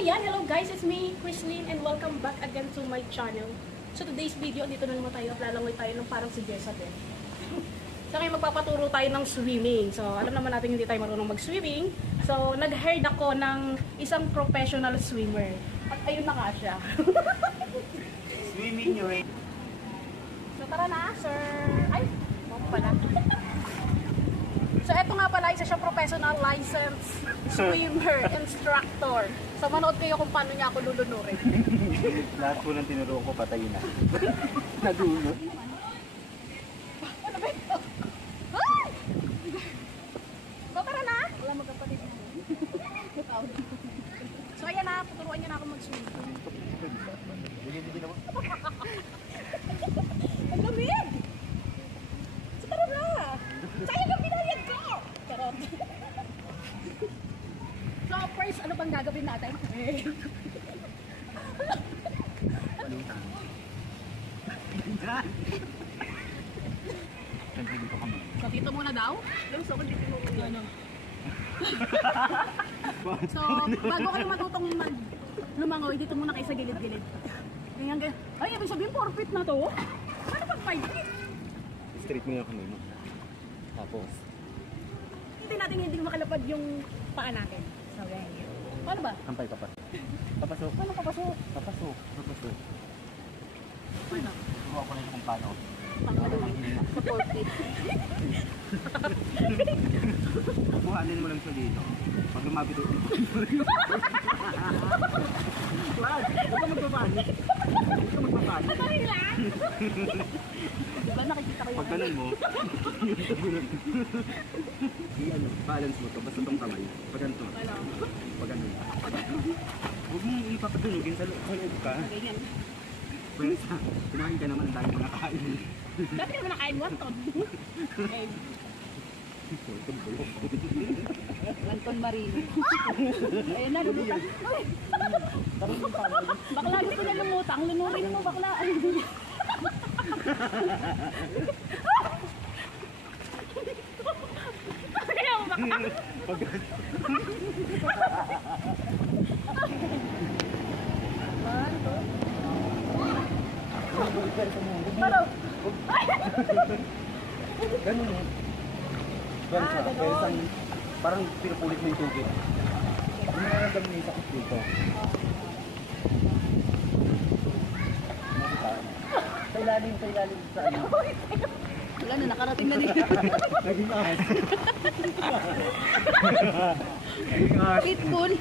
yan, hello guys, it's me, Chrislyn, and welcome back again to my channel. So today's video, dito na naman tayo, lalangoy tayo ng parang si Jezabel. So ngayon magpapaturo tayo ng swimming. So alam naman natin hindi tayo marunong mag-swimming. So nag-hired ako ng isang professional swimmer. At ayun na nga siya. Swimming you're So tara na, sir. Ay, mo pala. So eto nga pala, isa siyang professional licensed swimmer instructor. So manood kayo kung paano niya ako lulunurin. Lahat po ng tinuro ko, patay na. Nadunod. Ano ba ito? Ay! So tara na. Wala magkapatid na. So ayan na, tuturuan niya na ako mag-swim. Ang lamig! So tara na! Sayang ang binayad ko! Charot! So first, ano bang gagawin natin? Anong tama? Siyempre dito kami. So dito muna daw? Yung so, dito muna ano. So, bago kayo matutong lumangoy, dito muna kayo sa gilid-gilid. Ganyan, ganyan. Ay, ibig sabihin, forfeit na to? Paano pag 5 feet? Straight mo yung kamay mo. Tapos, Hindi makalapad yung paa natin. So, ganyan. Paano ba? kampay ka pa. Papasok. Paano papasok? Papasok. Papasok. Paano? Turuan ko na yung kung paano. Pangalawi. Sa forfeit. Kuhanin mo lang siya dito. Pag lumapit ito. Wag! Huwag ka magpapanik. Huwag ka magpapanik. Sorry lang! Diba nakikita ko yung Pag ganun mo, i-ano, balance mo to. Basta itong kamay. Pag ganito. Pag ganun. Huwag mong ipapadunugin sa loob ka. ganyan. Pwede sa, kumain ka naman ang dami mga kain. Dati naman nakain wonton. Wonton marino. Ayun na, lumutang. Bakla, gusto na lumutang. Lunurin mo, bakla. Ayaw, bakla. Ano? Ganun mo. Ganun siya. ganun. Kaya isang, parang pinupulit mo yung tubig. Hindi mo naramdaman mo yung sakit dito. Sa ilalim sa ano. Wala na, nakarating na dito. Naging ahas. Naging ahas. Pitbull.